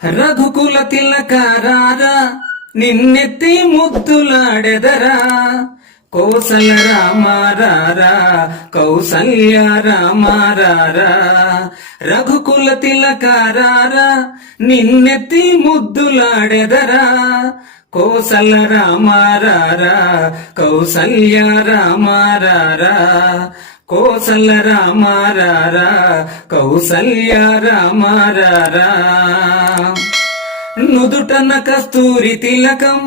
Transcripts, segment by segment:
రఘుకుల తిలకారారా నిన్నెత్తి ముద్దులాడెదరా కోసల రామారారా కౌసల్య రామారారా రఘుకుల తిలకారారా నిన్నెత్తి ముద్దులాడెదరా కోసల రామారారా కౌసల్య రామారారా కోసల రామారారా కౌసల్య రామారారా నుదుటన కస్తూరి తిలకం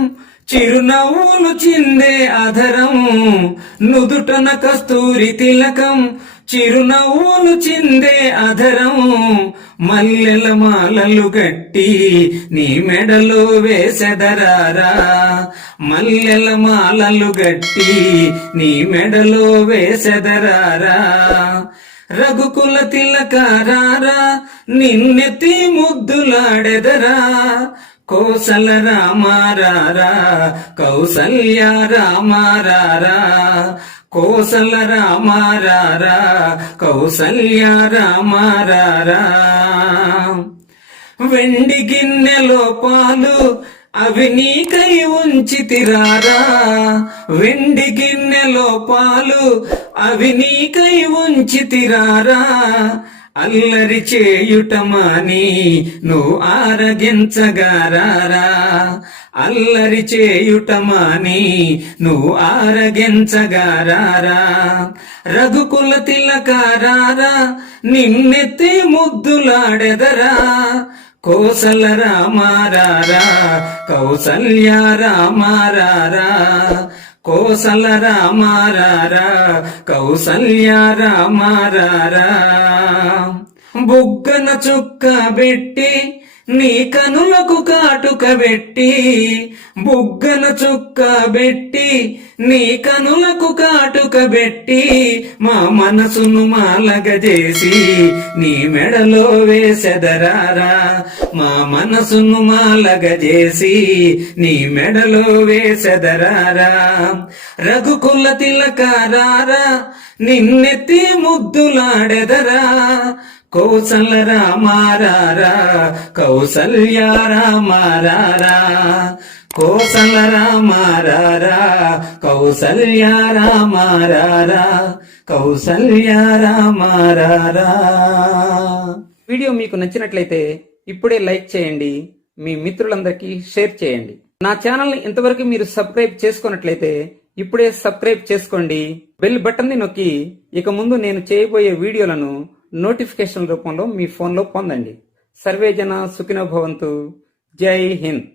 చిరునవ్వులు చిందే అధరం నుదుటన కస్తూరి తిలకం చిరునవ్వులు చిందే అధరం మల్లెల మాలలు గట్టి నీ మెడలో వేసెదరారా మల్లెల మాలలు గట్టి నీ మెడలో వేసెదరారా రఘుకుల తిలకారారా నిన్నెత్తి ముద్దులాడెదరా కోసల రామారారా కౌసల్య రామారారా కోసల రామారారా కౌసల్య రామారారా వెండి గిన్నెలో పాలు అవి నీకై ఉంచితిరారా వెండి గిన్నెలో పాలు అవి నీకై ఉంచితిరారా అల్లరి చేయుటమాని నువ్వు ఆరగించగారారా అల్లరి చేయుటమాని నువ్వు ఆరగించగారారా రఘుకుల తిలకారారా నిన్నెత్తి ముద్దులాడెదరా కోసల రామారారా కౌసల్య రామారారా కోసల రామారారా కౌసల్య రామారారా బుగ్గన చుక్క పెట్టి నీ కనులకు కాటుక పెట్టి బుగ్గన చుక్క పెట్టి నీ కనులకు కాటుక పెట్టి మా మనసును మాలగజేసి నీ మెడలో వేసెదరారా మా మనసును మాలగజేసి నీ మెడలో వేసెదరారా రఘుకుల తిలకారారా నిన్నెత్తి ముద్దులాడెదరా కోసల రామారారా కౌసల్య రామారారా కోసల రామారారా కౌసల్య రామారారా కౌసల్య రామారారా. వీడియో మీకు నచ్చినట్లయితే ఇప్పుడే లైక్ చేయండి, మీ మిత్రులందరికీ షేర్ చేయండి. నా ఛానల్ని ఇంతవరకు మీరు సబ్స్క్రైబ్ చేసుకున్నట్లయితే ఇప్పుడే సబ్స్క్రైబ్ చేసుకోండి. బెల్ బటన్ ని నొక్కి ఇక ముందు నేను చేయబోయే వీడియోలను నోటిఫికేషన్ రూపంలో మీ ఫోన్లో పొందండి. సర్వే జన సుఖినో భవంతు. జై హింద్.